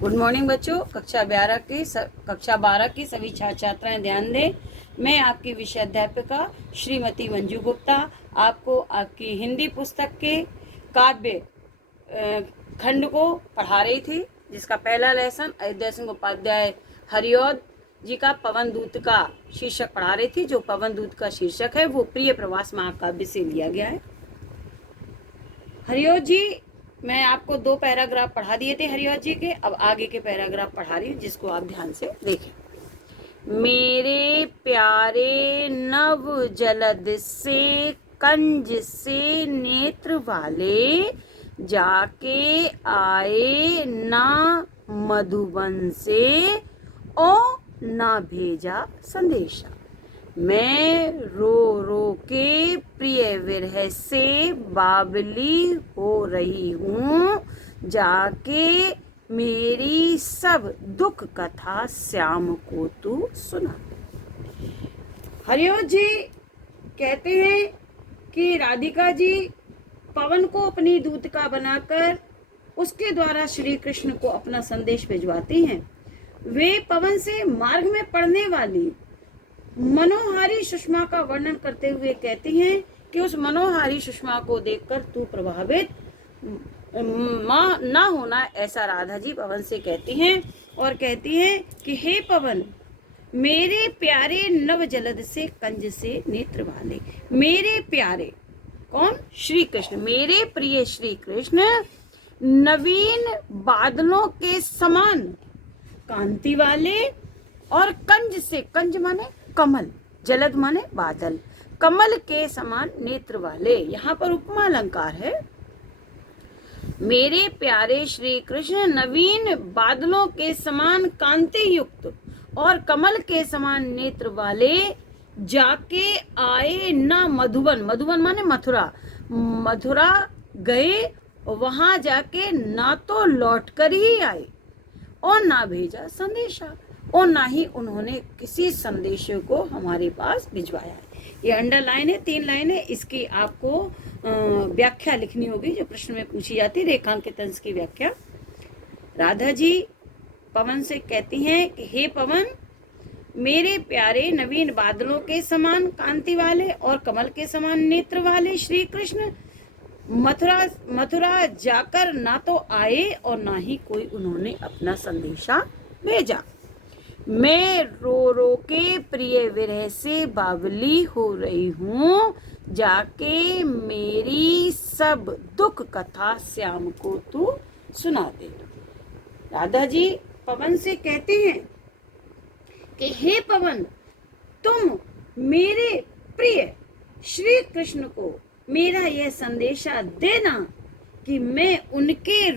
Good morning बच्चों। कक्षा 12 की सभी छात्र छात्राएं ध्यान दें। मैं आपकी विषय अध्यापिका श्रीमती मंजू गुप्ता आपको आपकी हिंदी पुस्तक के काव्य खंड को पढ़ा रही थी, जिसका पहला लेसन अयोध्या सिंह उपाध्याय हरिऔध जी का पवन दूत का शीर्षक पढ़ा रही थी। जो पवन दूत का शीर्षक है वो प्रिय प्रवास महाकाव्य से लिया गया है। हरिऔध जी, मैं आपको 2 पैराग्राफ पढ़ा दिए थे हरिऔध जी के। अब आगे के पैराग्राफ पढ़ा रही हूँ, जिसको आप ध्यान से देखें। मेरे प्यारे नव जलद से कंज से नेत्र वाले, जाके आए ना मधुबन से ओ ना भेजा संदेशा। मैं रो रो के प्रिय विरह से बावली हो रही हूँ, जाके मेरी सब दुख कथा श्याम को तू सुना। हरिऔध जी कहते हैं कि राधिका जी पवन को अपनी दूतिका बनाकर उसके द्वारा श्री कृष्ण को अपना संदेश भिजवाती हैं। वे पवन से मार्ग में पड़ने वाली मनोहारी सुषमा का वर्णन करते हुए कहती हैं कि उस मनोहारी सुषमा को देखकर तू प्रभावित ना होना, ऐसा राधा जी पवन से कहती हैं। और कहती हैं कि हे पवन, मेरे प्यारे नव जलद से कंज से नेत्र वाले। मेरे प्यारे कौन? श्री कृष्ण। मेरे प्रिय श्री कृष्ण नवीन बादलों के समान कांति वाले और कंज से, कंज माने कमल, जलद माने बादल, कमल के समान नेत्र वाले। यहाँ पर उपमा अलंकार है। मेरे प्यारे श्री कृष्ण नवीन बादलों के समान कांति युक्त और कमल के समान नेत्र वाले, जाके आए ना मधुबन, मधुबन माने मथुरा, मथुरा गए, वहां जाके ना तो लौट कर ही आए और ना भेजा संदेशा, और ना ही उन्होंने किसी संदेश को हमारे पास भिजवाया है। ये अंडरलाइन है, 3 लाइन है। इसकी आपको व्याख्या लिखनी होगी जो प्रश्न में पूछी जाती है, रेखांकित अंश की व्याख्या। राधा जी पवन से कहती हैं कि हे पवन, मेरे प्यारे नवीन बादलों के समान कांति वाले और कमल के समान नेत्र वाले श्री कृष्ण मथुरा जाकर ना तो आए और ना ही कोई उन्होंने अपना संदेशा भेजा। मैं रो रो के प्रिय विरह से बावली हो रही हूँ, जाके मेरी सब दुख कथा श्याम को तू सुना दे। राधा जी पवन से कहते हैं कि हे पवन, तुम मेरे प्रिय श्री कृष्ण को मेरा यह संदेशा देना कि मैं उनके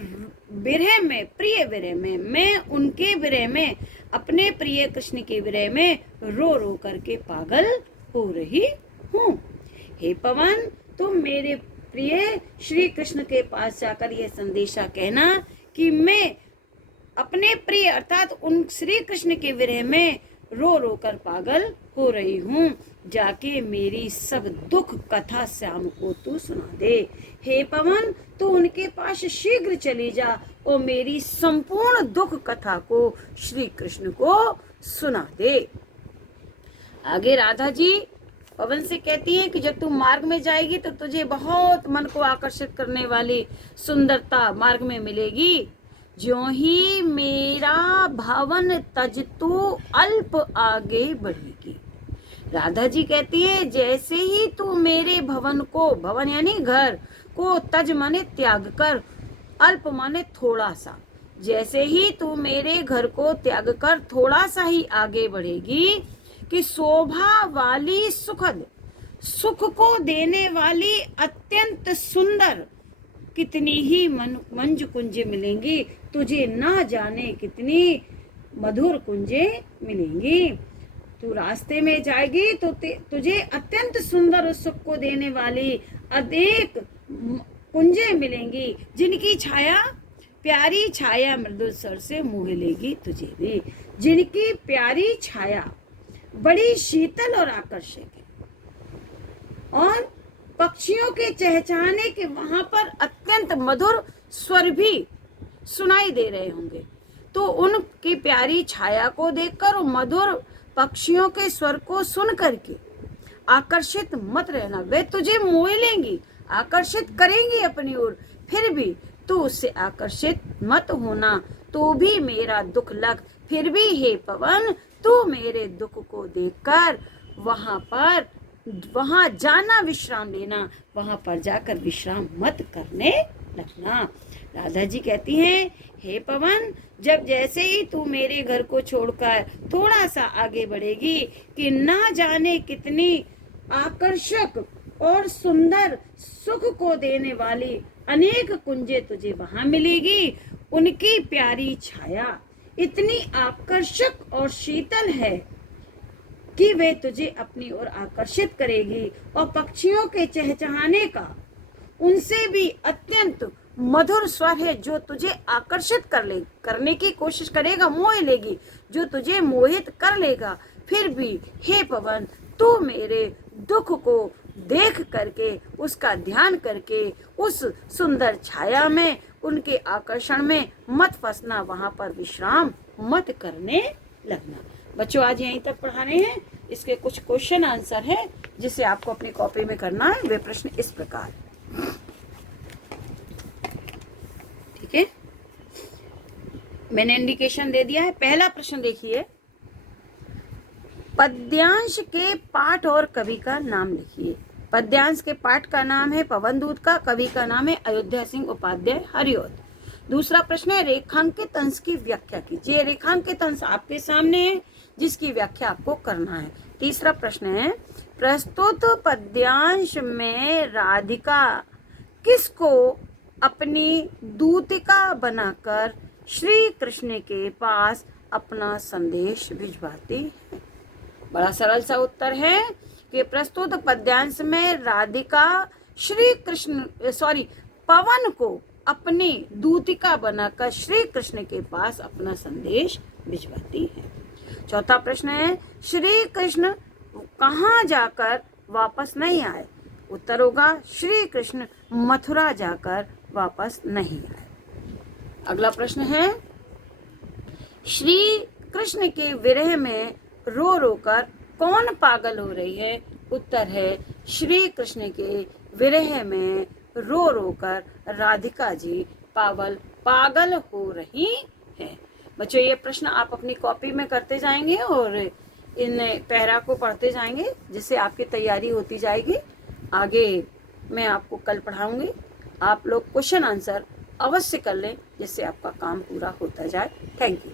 विरह में, प्रिय विरह में, मैं उनके विरह में, अपने प्रिय कृष्ण के विरह में रो रो करके पागल हो रही हूँ। हे पवन, तुम मेरे प्रिय श्री कृष्ण के पास जाकर यह संदेशा कहना कि मैं अपने प्रिय अर्थात उन श्री कृष्ण के विरह में रो रो कर पागल हो रही हूँ, जाके मेरी सब दुख कथा श्याम को तू सुना दे। हे पवन, तू उनके पास शीघ्र चली जा और मेरी संपूर्ण दुख कथा को श्री कृष्ण को सुना दे। आगे राधा जी पवन से कहती है कि जब तू मार्ग में जाएगी तो तुझे बहुत मन को आकर्षित करने वाली सुंदरता मार्ग में मिलेगी। ज्यों ही मेरा भवन तज तू अल्प आगे बढ़ेगी। राधा जी कहती है जैसे ही तू मेरे भवन को, भवन यानी घर को, तज माने त्याग कर, अल्प माने थोड़ा सा, जैसे ही तू मेरे घर को त्याग कर थोड़ा सा ही आगे बढ़ेगी कि शोभा वाली सुखद, सुख को देने वाली अत्यंत सुंदर कितनी ही मंजु कुंजे मिलेंगी, तुझे ना जाने कितनी मधुर कुंजे मिलेंगी। तू रास्ते में जाएगी तो तुझे अत्यंत सुंदर सुख को देने वाली अनेक कुंजे मिलेंगी, जिनकी छाया, प्यारी छाया मृदुल स्वर से मोह लेगी तुझे भी, जिनकी प्यारी छाया बड़ी शीतल और आकर्षक है और पक्षियों के चहचहाने के वहां पर अत्यंत मधुर स्वर भी सुनाई दे रहे होंगे। तो उनकी प्यारी छाया को देखकर और मधुर पक्षियों के स्वर को सुन करके आकर्षित मत रहना। वे तुझे मोह लेंगी, आकर्षित करेंगी अपनी ओर, फिर भी तू उससे आकर्षित मत होना। तो भी मेरा दुख लग, फिर भी हे पवन तू मेरे दुख को देखकर वहां जाना, विश्राम लेना, वहां पर जाकर विश्राम मत करने लगना। राधा जी कहती हैं, हे पवन, जब जैसे ही तू मेरे घर को छोड़कर थोड़ा सा आगे बढ़ेगी कि ना जाने कितनी आकर्षक और सुंदर सुख को देने वाली अनेक कुंजे तुझे वहां मिलेगी। उनकी प्यारी छाया इतनी आकर्षक और शीतल है कि वे तुझे अपनी ओर आकर्षित करेगी और पक्षियों के चहचहाने का उनसे भी अत्यंत मधुर स्वर है जो तुझे आकर्षित करने की कोशिश करेगा, मोह लेगी, जो तुझे मोहित कर लेगा। फिर भी हे पवन तू मेरे दुख को देख करके, उसका ध्यान करके, उस सुंदर छाया में, उनके आकर्षण में मत फंसना, वहां पर विश्राम मत करने लगना। बच्चों आज यहीं तक पढ़ा रहे हैं। इसके कुछ क्वेश्चन आंसर है जिसे आपको अपनी कॉपी में करना है। वे प्रश्न इस प्रकार, ठीक है, मैंने इंडिकेशन दे दिया है। पहला प्रश्न देखिए, पद्यांश के पाठ और कवि का नाम लिखिए। पद्यांश के पाठ का नाम है पवन दूत का, कवि का नाम है अयोध्या सिंह उपाध्याय हरिऔध। दूसरा प्रश्न है रेखांकित अंश की व्याख्या कीजिए। रेखांकित अंश आपके सामने है जिसकी व्याख्या आपको करना है। तीसरा प्रश्न है प्रस्तुत पद्यांश में राधिका किसको अपनी दूतिका बनाकर श्री कृष्ण के पास अपना संदेश भिजवाती है। बड़ा सरल सा उत्तर है कि प्रस्तुत पद्यांश में राधिका पवन को अपनी दूतिका बनाकर श्री कृष्ण के पास अपना संदेश भिजवाती है। चौथा प्रश्न है श्री कृष्ण कहाँ जाकर वापस नहीं आए। उत्तर होगा श्री कृष्ण मथुरा जाकर वापस नहीं आए। अगला प्रश्न है श्री कृष्ण के विरह में रो रो कर कौन पागल हो रही है। उत्तर है श्री कृष्ण के विरह में रो रो कर राधिका जी पागल हो रही हैं। बच्चों ये प्रश्न आप अपनी कॉपी में करते जाएंगे और इन पैरा को पढ़ते जाएंगे जिससे आपकी तैयारी होती जाएगी। आगे मैं आपको कल पढ़ाऊंगी। आप लोग क्वेश्चन आंसर अवश्य कर लें जिससे आपका काम पूरा होता जाए। Thank you.